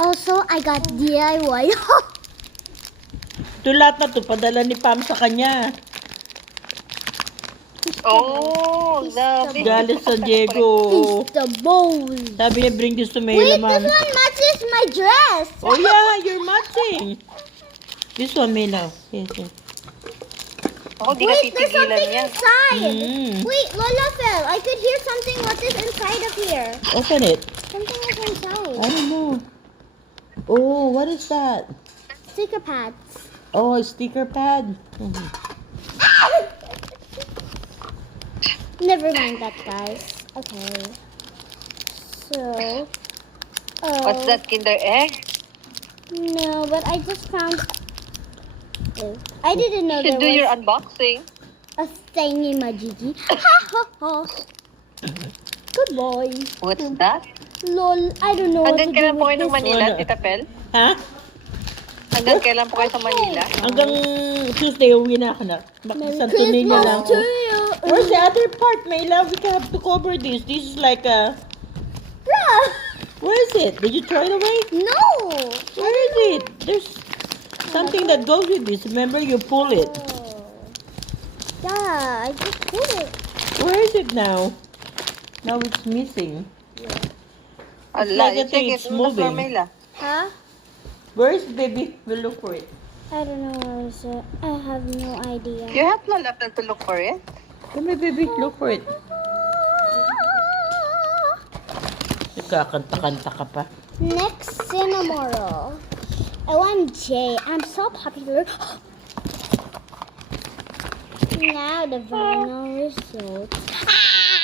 Also, I got DIY. Ito lahat na to, padala ni Pam sa kanya. Oh, grabe. Galing San Diego. It's the bowl. Sabi niya, bring this to Wait, Mayla, this Ma'am. one matches my dress. Oh yeah, you're matching. This one, Mayla. Yes, yes. Ako, di ka Wait, there's titigilan something yan. inside. Mm. Wait, Lola fell. I could hear something. What is inside of here? Open it. Something is I inside. don't know. Oh, what is that? Sticker pads. Oh, a sticker pad. Mhm. Never mind that, guys. Okay. So. Oh. What's that, Kinder Egg? No, but I just found. Oh, I didn't know You should do there your was unboxing. a thingy majigi. Ha ha ha. Good boy. What's that? Lol, I don't know what to Hanggang do kailan po kayo with ng this. Manila, Wala. Tita Pel? Ha? Hanggang kailan po kayo sa Manila? Hanggang Tuesday, uwi na ako na. Merry Santo Niño Christmas lang to ako. you. Where's the other part, Mayla? We have to cover this. This is like a... Yeah. Where is it? Did you throw it away? No. Where is it? There's something that goes with this. Remember, you pull it. Oh. Yeah, I just put it. Where is it now? Now it's missing. Allah, like a check thing, it. it's Una moving. Formula. Huh? Where is it, baby? We'll look for it. I don't know where is it. I have no idea. You have no left to look for it. Come here, baby. Look for it. Nagkakanta-kanta ka pa. Next Cinnamoro. OMG, I'm so popular. Now the final results. Ah!